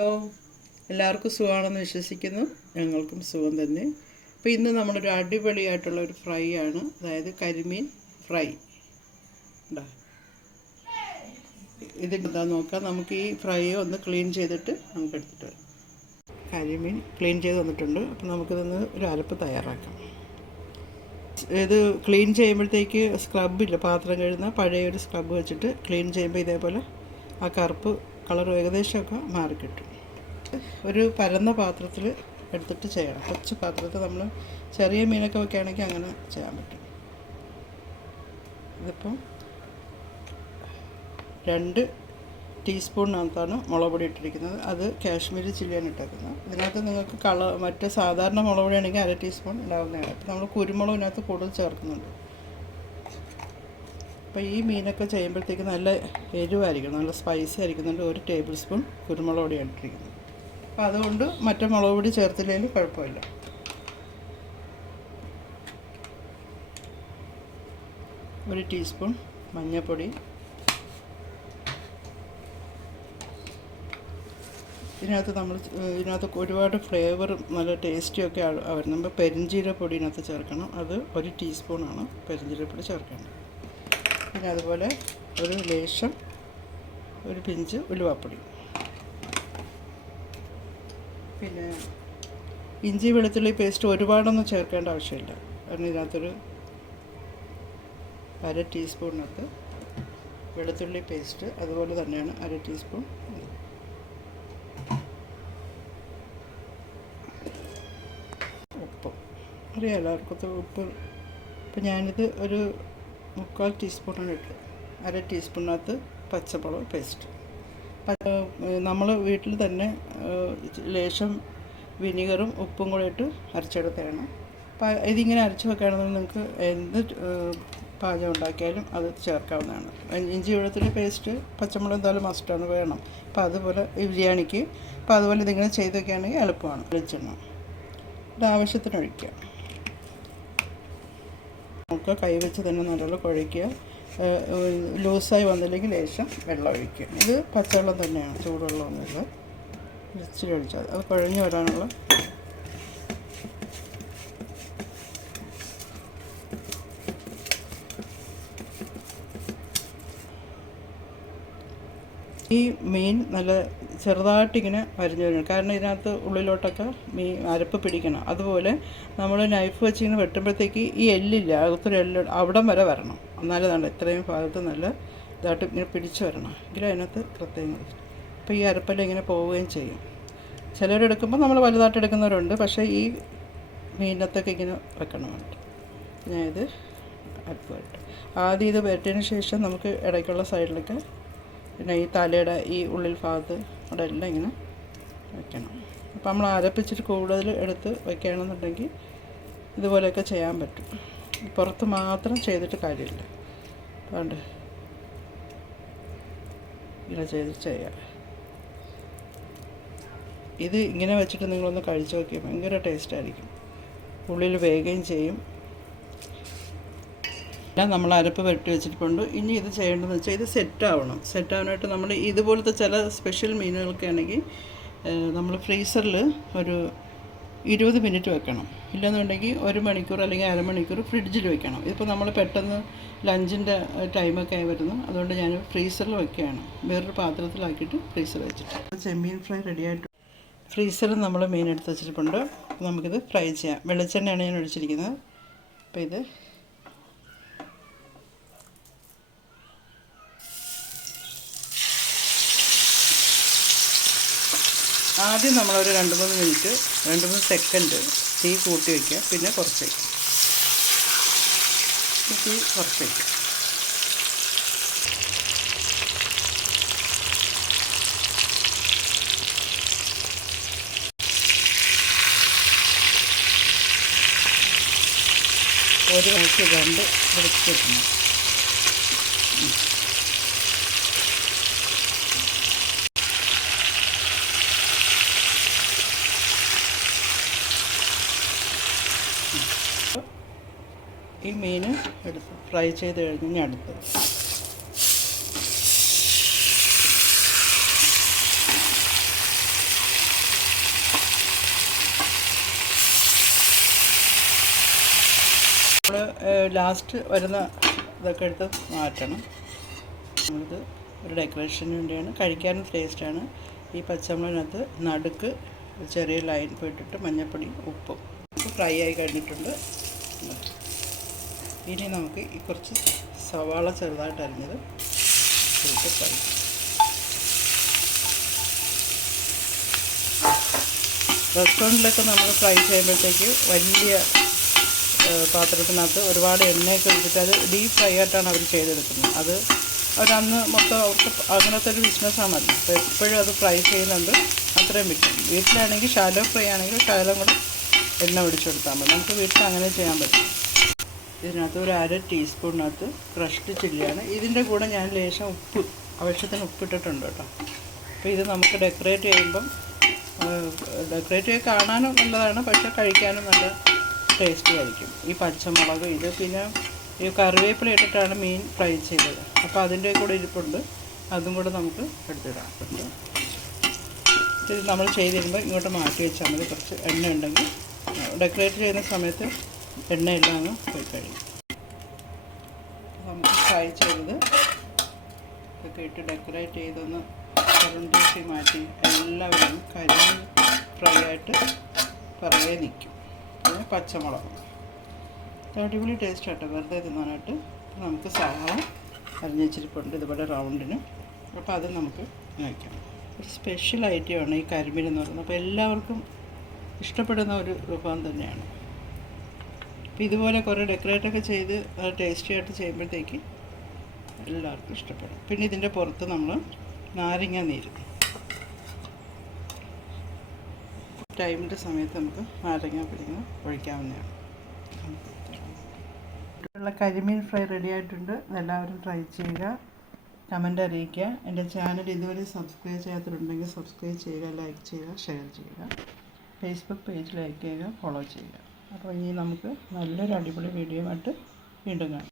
Hello എല്ലാവർക്കും സുഖമാണെന്ന് വിശ്വസിക്കുന്നു. ഞങ്ങൾക്കും സുഖം തന്നെ. അപ്പോൾ ഇന്ന് നമ്മളൊരു അടിപൊളിയായിട്ടുള്ള ഒരു ഫ്രൈ ആണ്. അതായത് കരിമീൻ ഫ്രൈ. ഉണ്ടോ ഇത് എന്താ നോക്കാം. നമുക്ക് ഈ ഫ്രൈ ഒന്ന് ക്ലീൻ ചെയ്തിട്ട് നമുക്ക് എടുത്തിട്ട് വരാം. കരിമീൻ ക്ലീൻ ചെയ്ത് വന്നിട്ടുണ്ട്. അപ്പോൾ നമുക്കിതൊന്ന് ഒരു അരപ്പ് തയ്യാറാക്കാം. ഇത് ക്ലീൻ ചെയ്യുമ്പോഴത്തേക്ക് സ്ക്രബില്ല പാത്രം കഴുകുന്ന പഴയ ഒരു സ്ക്രബ് വെച്ചിട്ട് ക്ലീൻ ചെയ്യുമ്പോൾ ഇതേപോലെ ആ കറുപ്പ് കളർ ഏകദേശമൊക്കെ മാറിക്കിട്ടും. ഒരു പരന്ന പാത്രത്തിൽ എടുത്തിട്ട് ചെയ്യണം. കൊച്ചു പാത്രത്തിൽ നമ്മൾ ചെറിയ മീനൊക്കെ വെക്കുകയാണെങ്കിൽ അങ്ങനെ ചെയ്യാൻ പറ്റും. ഇതിപ്പം രണ്ട് ടീസ്പൂണിനകത്താണ് മുളക് പൊടി ഇട്ടിരിക്കുന്നത്. അത് കാശ്മീരി ചില്ലിയാണ് ഇട്ടേക്കുന്നത്. ഇതിനകത്ത് നിങ്ങൾക്ക് കള മറ്റേ സാധാരണ മുളക് പൊടിയാണെങ്കിൽ അര ടീസ്പൂൺ ഉണ്ടാകുന്നതാണ് അപ്പോൾ നമ്മൾ കുരുമുളകിനകത്ത് കൂടുതൽ ചേർക്കുന്നുണ്ട്. അപ്പോൾ ഈ മീനൊക്കെ ചെയ്യുമ്പോഴത്തേക്ക് നല്ല എരിവായിരിക്കണം. നല്ല സ്പൈസി ആയിരിക്കുന്നുണ്ട് ഒരു ടേബിൾ സ്പൂൺ കുരുമുളക് പൊടി ഇട്ടിരിക്കുന്നത്. അപ്പോൾ അതുകൊണ്ട് മറ്റേ മുളക് പൊടി ചേർത്തില്ലെങ്കിലും കുഴപ്പമില്ല. ഒരു ടീസ്പൂൺ മഞ്ഞൾപ്പൊടി ഇതിനകത്ത് നമ്മൾ ഇതിനകത്ത് ഒരുപാട് ഫ്ലേവറും നല്ല ടേസ്റ്റിയൊക്കെ വരുന്നത് നമ്മൾ പെരിഞ്ചീരപ്പൊടി ഇതിനകത്ത് ചേർക്കണം. അത് ഒരു ടീസ്പൂണാണ് പെരിഞ്ചീരപ്പൊടി ചേർക്കേണ്ടത്. പിന്നെ അതുപോലെ ഒരു ലേശം ഒരു പിഞ്ച് ഉലുവാപ്പൊടി. പിന്നെ ഇഞ്ചി വെളുത്തുള്ളി പേസ്റ്റ് ഒരുപാടൊന്നും ചേർക്കേണ്ട ആവശ്യമില്ല. കാരണം ഇതിനകത്തൊരു അര ടീസ്പൂണിനകത്ത് വെളുത്തുള്ളി പേസ്റ്റ് അതുപോലെ തന്നെയാണ് അര ടീസ്പൂൺ ഉപ്പ്. അറിയാമല്ലോ എല്ലാവർക്കും ഉപ്പ്? ഇപ്പം ഞാനിത് ഒരു മുക്കാൽ ടീസ്പൂണാണ് ഇട്ടത്. അര ടീസ്പൂണിനകത്ത് പച്ചമുളക് പേസ്റ്റ് നമ്മൾ വീട്ടിൽ തന്നെ ലേശം വിനീഗറും ഉപ്പും കൂടെ ഇട്ട് അരച്ചെടുത്തതാണ് അപ്പം ഇതിങ്ങനെ അരച്ച് വെക്കുകയാണെന്നുണ്ടെങ്കിൽ നിങ്ങൾക്ക് എന്ത് പാചകം ഉണ്ടാക്കിയാലും അത് ചേർക്കാവുന്നതാണ്. ഇഞ്ചി വെളുത്തുള്ളി പേസ്റ്റ് പച്ചമുളക് എന്തായാലും മസ്റ്റാണ് വേണം. അപ്പോൾ അതുപോലെ ബിരിയാണിക്ക്. അപ്പോൾ അതുപോലെ ഇതിങ്ങനെ ചെയ്ത് വെക്കുകയാണെങ്കിൽ എളുപ്പമാണ്. വെളിച്ചെണ്ണ. ഇത് ആവശ്യത്തിന് ഒഴിക്കുക നമുക്ക് കൈ വെച്ച് തന്നെ നല്ലോണം കുഴയ്ക്കുക ലൂസായി വന്നില്ലെങ്കിൽ ലേശം വെള്ളം ഒഴിക്കുക. ഇത് പച്ചവെള്ളം തന്നെയാണ് ചൂടുവെള്ളമൊന്നുമില്ല. ഇച്ചിരി ഒഴിച്ചാൽ അത് കുഴഞ്ഞു വരാനുള്ള ഈ മീൻ നല്ല ചെറുതായിട്ടിങ്ങനെ അരിഞ്ഞു വരണം കാരണം ഇതിനകത്ത് ഉള്ളിലോട്ടൊക്കെ മീ അരപ്പ് പിടിക്കണം. അതുപോലെ നമ്മൾ നൈഫ് വെച്ചിങ്ങനെ വെട്ടുമ്പോഴത്തേക്ക് ഈ എല്ലില്ല അകത്തൊരു എല്ല് അവിടം വരെ വരണം. എന്നാലേ നല്ല ഇത്രയും ഭാഗത്ത് നല്ല ഇതായിട്ട് ഇങ്ങനെ പിടിച്ചു വരണം. എങ്കിലും അതിനകത്ത് പ്രത്യേകം അപ്പോൾ ഈ അരപ്പെല്ലാം ഇങ്ങനെ പോവുകയും ചെയ്യും. ചിലരെടുക്കുമ്പോൾ നമ്മൾ വലുതായിട്ട് എടുക്കുന്നവരുണ്ട്. പക്ഷേ ഈ മീനത്തൊക്കെ ഇങ്ങനെ വെക്കണമുണ്ട്. ഞാൻ ഇത് അരപ്പ് ആദ്യം ഇത് വെട്ടിയതിന് ശേഷം നമുക്ക് ഇടയ്ക്കുള്ള സൈഡിലൊക്കെ പിന്നെ ഈ തലയുടെ ഈ ഉള്ളിൽ ഭാഗത്ത് അവിടെ എല്ലാം ഇങ്ങനെ വയ്ക്കണം അപ്പോൾ നമ്മൾ അരപ്പിച്ചിട്ട് കൂടുതൽ എടുത്ത് വയ്ക്കുകയാണെന്നുണ്ടെങ്കിൽ ഇതുപോലെയൊക്കെ ചെയ്യാൻ പറ്റും. പുറത്ത് മാത്രം ചെയ്തിട്ട് കാര്യമില്ല. അതുകൊണ്ട് ഇങ്ങനെ ചെയ്ത് ചെയ്യാം. ഇത് ഇങ്ങനെ വെച്ചിട്ട് നിങ്ങളൊന്ന് കഴിച്ചു നോക്കിയാൽ ഭയങ്കര ടേസ്റ്റായിരിക്കും. ഉള്ളിൽ വേഗം ചെയ്യും. നമ്മൾ അരപ്പ് വെട്ടി വെച്ചിട്ടുണ്ട്. ഇനി ഇത് ചെയ്യേണ്ടതെന്ന് വെച്ചാൽ ഇത് സെറ്റാവണം സെറ്റാവാനായിട്ട് നമ്മൾ ഇതുപോലത്തെ ചില സ്പെഷ്യൽ മീനുകളൊക്കെ ആണെങ്കിൽ നമ്മൾ ഫ്രീസറിൽ ഒരു ഇരുപത് മിനിറ്റ് വെക്കണം. ഇല്ലെന്നുണ്ടെങ്കിൽ ഒരു മണിക്കൂർ അല്ലെങ്കിൽ അരമണിക്കൂർ ഫ്രിഡ്ജിൽ വെക്കണം. ഇതിപ്പോൾ നമ്മൾ പെട്ടെന്ന് ലഞ്ചിന്റെ ടൈമൊക്കെ ആയി വരുന്നു. അതുകൊണ്ട് ഞാൻ ഫ്രീസറിൽ വെക്കുകയാണ്. വേറൊരു പാത്രത്തിലാക്കിയിട്ട് ഫ്രീസർ വെച്ചിട്ട്. ചെമ്മീൻ ഫ്രൈ റെഡിയായിട്ട് ഫ്രീസറിൽ നമ്മൾ മീൻ എടുത്ത് വെച്ചിട്ടുണ്ട്. നമുക്കിത് ഫ്രൈ ചെയ്യാം. വെളിച്ചെണ്ണയാണ് ഞാൻ ഒഴിച്ചിരിക്കുന്നത്. അപ്പോൾ ഇത് ആദ്യം നമ്മളൊരു രണ്ട് മൂന്ന് മിനിറ്റ് രണ്ട് മൂന്ന് സെക്കൻഡ് തീ കൂട്ടി വയ്ക്കുക പിന്നെ കുറച്ച് വയ്ക്കുക തീ കുറച്ച് വയ്ക്കുക ഒരു മണിക്ക് രണ്ട് വെളിച്ചെണ്ണ ഈ മീൻ എടുത്ത് ഫ്രൈ ചെയ്ത് കഴിഞ്ഞ് അടുത്തത്. നമ്മൾ ലാസ്റ്റ് വരുന്ന ഇതൊക്കെ എടുത്ത് മാറ്റണം. ഇത് ഒരു ഡെക്കറേഷന് വേണ്ടിയാണ്. കഴിക്കാനും ടേസ്റ്റാണ് ഈ പച്ചമുളകിനകത്ത് നടുക്ക് ചെറിയ ലൈൻ പോയിട്ടിട്ട് മഞ്ഞൾപ്പൊടി ഉപ്പും. ഫ്രൈ ആയി കഴിഞ്ഞിട്ടുണ്ട്. ഇനി നമുക്ക് ഈ കുറച്ച് സവാള ചെറുതായിട്ട് അരിഞ്ഞത് ഇട്ട് ഫ്രൈ. റെസ്റ്റോറന്റിലൊക്കെ നമ്മൾ ഫ്രൈ ചെയ്യുമ്പോഴത്തേക്ക് വലിയ പാത്രത്തിനകത്ത് ഒരുപാട് എണ്ണയൊക്കെ ഒഴിച്ചിട്ട് അത് ഡീപ്പ് ഫ്രൈ ആയിട്ടാണ് അവർ ചെയ്തെടുക്കുന്നത്. അത് അവരന്ന് മൊത്തം അവർക്ക് അങ്ങനത്തെ ഒരു ബിസിനസ്സാണല്ലോ അപ്പോൾ എപ്പോഴും അത് ഫ്രൈ ചെയ്യുന്നുണ്ട് അത്രയും പറ്റും. വീട്ടിലാണെങ്കിൽ ഷാലോ ഫ്രൈ ആണെങ്കിൽ ഷാലോ കൂടെ എണ്ണ ഒഴിച്ചു കൊടുത്താൽ മതി. നമുക്ക് വീട്ടിൽ അങ്ങനെ ചെയ്യാൻ പറ്റും. ഇതിനകത്ത് ഒരു അര ടീസ്പൂണിനകത്ത് ക്രഷ്ഡ് ചില്ലിയാണ്. ഇതിന്റെ കൂടെ ഞാൻ ലേശം ഉപ്പ് ആവശ്യത്തിന് ഉപ്പിട്ടിട്ടുണ്ട് കേട്ടോ. അപ്പോൾ ഇത് നമുക്ക് ഡെക്കറേറ്റ് ചെയ്യുമ്പം ഡെക്കറേറ്റ് ചെയ്ത് കാണാനും നല്ലതാണ് പക്ഷേ കഴിക്കാനും നല്ല ടേസ്റ്റി ആയിരിക്കും. ഈ പച്ചമുളക് ഇത് പിന്നെ ഈ കറിവേപ്പില ഇട്ടിട്ടാണ് മീൻ ഫ്രൈ ചെയ്തത്. അപ്പോൾ അതിന്റെ കൂടെ ഇരിപ്പുണ്ട്. അതും കൂടെ നമുക്ക് എടുത്തിടാം. ഇത് നമ്മൾ ചെയ്തിരുമ്പോൾ ഇങ്ങോട്ട് മാറ്റി വെച്ചാൽ മതി. കുറച്ച് എണ്ണ ഉണ്ടെങ്കിൽ. ഡെക്കറേറ്റ് ചെയ്യുന്ന സമയത്ത് എണ്ണയെല്ലാം അങ്ങ് പോയി കഴിയും. നമുക്ക് ഫ്രൈ ചെയ്തത് ഇതൊക്കെ ഇട്ട് ഡെക്കറേറ്റ് ചെയ്തൊന്ന് കറണ്ടൂസി മാറ്റി എല്ലാവരും കരി ഫ്രൈ ആയിട്ട് പിറകെ നിൽക്കും. പിന്നെ പച്ചമുളക്. അടിപൊളി ടേസ്റ്റ് ആട്ടോ. വെറുതെ തിന്നാനായിട്ട്. നമുക്ക് സവാള അരിഞ്ഞ് വെച്ചിരിപ്പുണ്ട് ഇതുപോലെ റൗണ്ടിന് അപ്പോൾ അത് നമുക്ക് വയ്ക്കാം ഒരു സ്പെഷ്യൽ ഐറ്റമാണ് ഈ കരിമീൻ എന്ന് പറയുന്നത്. അപ്പോൾ എല്ലാവർക്കും ഇഷ്ടപ്പെടുന്ന ഒരു വിഭവം തന്നെയാണ്. അപ്പോൾ ഇതുപോലെ കുറേ ഡെക്കറേറ്റൊക്കെ ചെയ്ത് ടേസ്റ്റി ആയിട്ട് ചെയ്യുമ്പോഴത്തേക്ക് എല്ലാവർക്കും ഇഷ്ടപ്പെടും. പിന്നെ ഇതിന്റെ പുറത്ത് നമ്മൾ നാരങ്ങ നീര്. ടൈമിന്റെ സമയത്ത് നമുക്ക് നാരങ്ങ പിടിക്കുന്ന ഒഴിക്കാവുന്നതാണ്. ഉള്ള കരിമീൻ ഫ്രൈ റെഡി ആയിട്ടുണ്ട്. എല്ലാവരും ട്രൈ ചെയ്യുക. കമന്റ് അറിയിക്കുക. എന്റെ ചാനൽ ഇതുവരെ സബ്സ്ക്രൈബ് ചെയ്യാത്തിട്ടുണ്ടെങ്കിൽ സബ്സ്ക്രൈബ് ചെയ്യുക ലൈക്ക് ചെയ്യുക ഷെയർ ചെയ്യുക. ഫേസ്ബുക്ക് പേജ് ലൈക്ക് ചെയ്യുക ഫോളോ ചെയ്യുക. അപ്പോൾ ഇനി നമുക്ക് നല്ലൊരു അടിപൊളി വീഡിയോ ആയിട്ട് വീണ്ടും കാണാം.